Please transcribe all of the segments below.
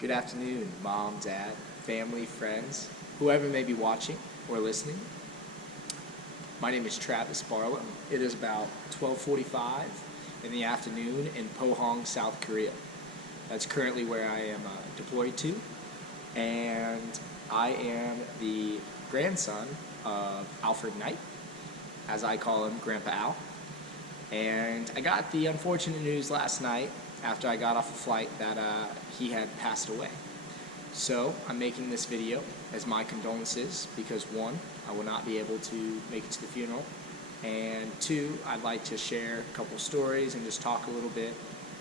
Good afternoon, mom, dad, family, friends, whoever may be watching or listening. My name is Travis Barlow. It is about 12:45 in the afternoon in Pohang, South Korea. That's currently where I am deployed to, and I am the grandson of Alfred Knight, as I call him, Grandpa Al. And I got the unfortunate news last night after I got off a flight that he had passed away. So I'm making this video as my condolences because one, I will not be able to make it to the funeral, and two, I'd like to share a couple stories and just talk a little bit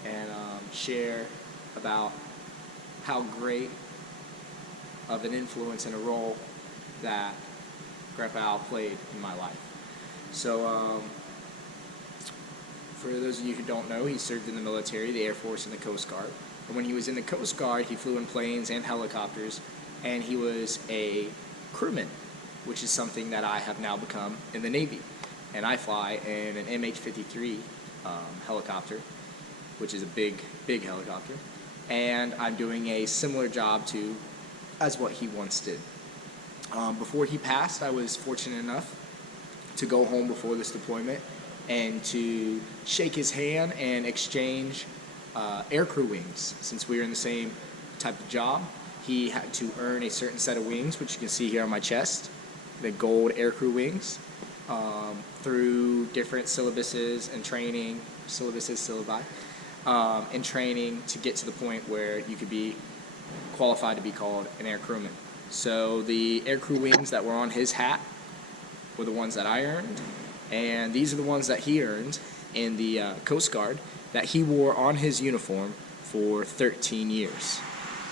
and share about how great of an influence and a role that Grandpa Al played in my life. So for those of you who don't know, he served in the military, the Air Force, and the Coast Guard. And when he was in the Coast Guard, he flew in planes and helicopters, and he was a crewman, which is something that I have now become in the Navy. And I fly in an MH-53 helicopter, which is a big, big helicopter. And I'm doing a similar job as what he once did. Before he passed, I was fortunate enough to go home before this deployment and to shake his hand and exchange aircrew wings. Since we were in the same type of job, he had to earn a certain set of wings, which you can see here on my chest, the gold aircrew wings, through different syllabuses and training, syllabi, and training to get to the point where you could be qualified to be called an aircrewman. So the aircrew wings that were on his hat were the ones that I earned, and these are the ones that he earned in the Coast Guard that he wore on his uniform for 13 years.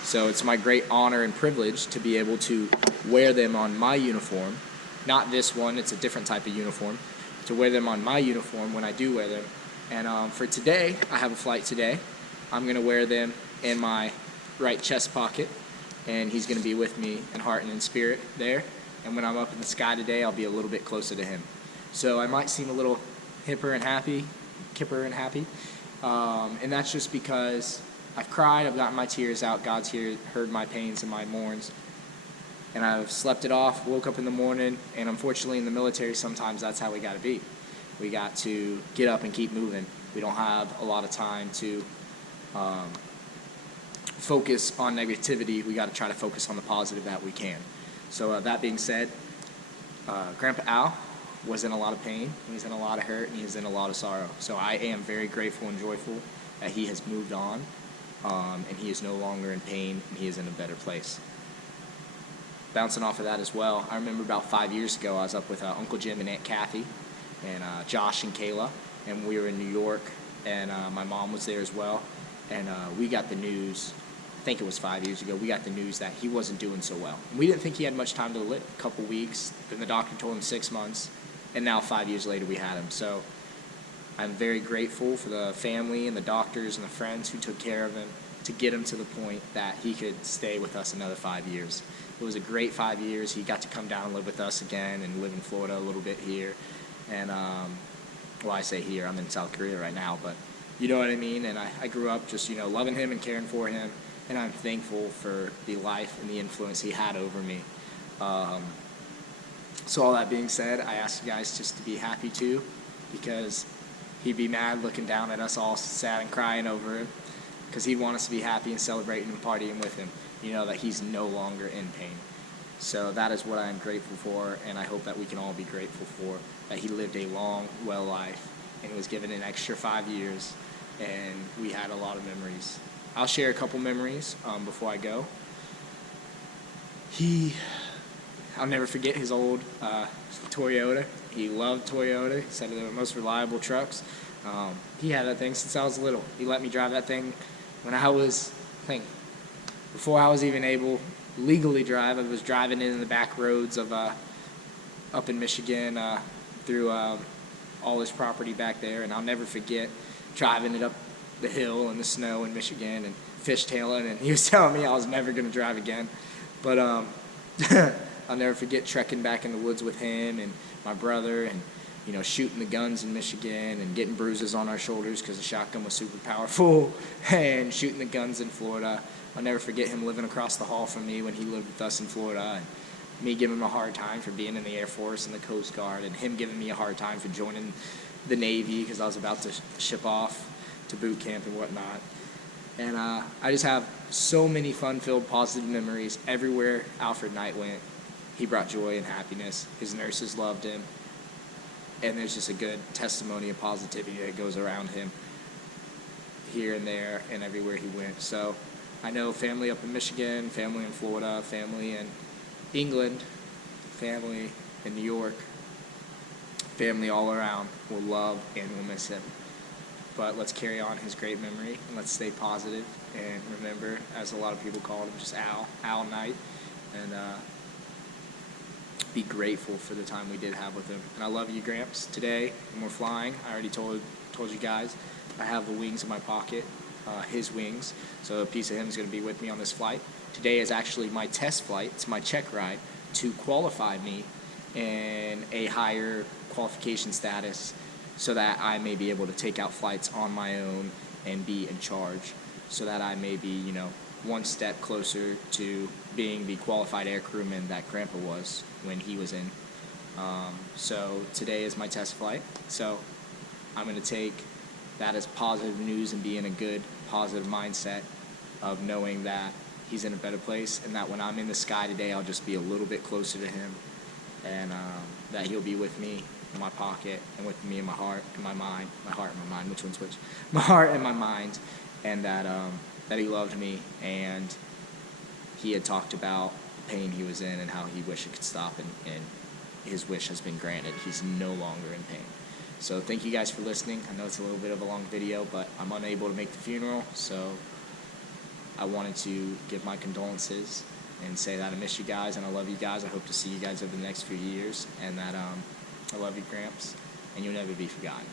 So it's my great honor and privilege to be able to wear them on my uniform. Not this one, it's a different type of uniform. To wear them on my uniform when I do wear them. And for today, I have a flight today. I'm going to wear them in my right chest pocket, and he's going to be with me in heart and in spirit there. And when I'm up in the sky today, I'll be a little bit closer to him. So I might seem a little kipper and happy, and that's just because I've cried, I've gotten my tears out, God's heard my pains and my mourns, and I've slept it off, woke up in the morning, and unfortunately in the military sometimes that's how we got to be. We got to get up and keep moving. We don't have a lot of time to focus on negativity. We got to try to focus on the positive that we can. So that being said, Grandpa Al was in a lot of pain, he's in a lot of hurt, and he's in a lot of sorrow. So I am very grateful and joyful that he has moved on, and he is no longer in pain, and he is in a better place. Bouncing off of that as well, I remember about 5 years ago, I was up with Uncle Jim and Aunt Kathy, and Josh and Kayla, and we were in New York, and my mom was there as well, and we got the news, I think it was 5 years ago, we got the news that he wasn't doing so well. We didn't think he had much time to live, a couple weeks, then the doctor told him 6 months, and now 5 years later we had him. So I'm very grateful for the family and the doctors and the friends who took care of him to get him to the point that he could stay with us another 5 years. It was a great 5 years. He got to come down and live with us again and live in Florida a little bit here. And, well, I say here, I'm in South Korea right now, but you know what I mean? And I grew up just, loving him and caring for him, and I'm thankful for the life and the influence he had over me. So all that being said, I ask you guys just to be happy too, because he'd be mad looking down at us all sad and crying over him, because he'd want us to be happy and celebrating and partying with him, that he's no longer in pain. So that is what I am grateful for, and I hope that we can all be grateful for, that he lived a long, well life, and was given an extra 5 years, and we had a lot of memories. I'll share a couple memories before I go. I'll never forget his old Toyota. He loved Toyota. He said they're the most reliable trucks. He had that thing since I was little. He let me drive that thing when before I was even able to legally drive. I was driving it in the back roads of up in Michigan through all his property back there, and I'll never forget driving it up the hill in the snow in Michigan and fishtailing, and he was telling me I was never going to drive again. But I'll never forget trekking back in the woods with him and my brother, and shooting the guns in Michigan and getting bruises on our shoulders because the shotgun was super powerful, and shooting the guns in Florida. I'll never forget him living across the hall from me when he lived with us in Florida, and me giving him a hard time for being in the Air Force and the Coast Guard, and him giving me a hard time for joining the Navy because I was about to ship off to boot camp and whatnot. And I just have so many fun-filled, positive memories everywhere Alfred Knight went. He brought joy and happiness. His nurses loved him. And there's just a good testimony of positivity that goes around him here and there and everywhere he went. So I know family up in Michigan, family in Florida, family in England, family in New York, family all around will love and will miss him. But let's carry on his great memory, and let's stay positive, and remember, as a lot of people called him, just Al Knight, and be grateful for the time we did have with him. And I love you, Gramps. Today, when we're flying, I already told you guys, I have the wings in my pocket, his wings, so a piece of him is going to be with me on this flight. Today is actually my test flight. It's my check ride to qualify me in a higher qualification status so that I may be able to take out flights on my own and be in charge, so that I may be, one step closer to being the qualified air crewman that Grandpa was when he was in. So today is my test flight. So I'm going to take that as positive news and be in a good, positive mindset of knowing that he's in a better place, and that when I'm in the sky today, I'll just be a little bit closer to him, and that he'll be with me in my pocket and with me in my heart and my mind. My heart and my mind, which one's which? My heart and my mind, and that he loved me, and he had talked about the pain he was in and how he wished it could stop, and his wish has been granted. He's no longer in pain. So thank you guys for listening. I know it's a little bit of a long video, but I'm unable to make the funeral, so I wanted to give my condolences and say that I miss you guys and I love you guys. I hope to see you guys over the next few years, and that I love you, Gramps, and you'll never be forgotten.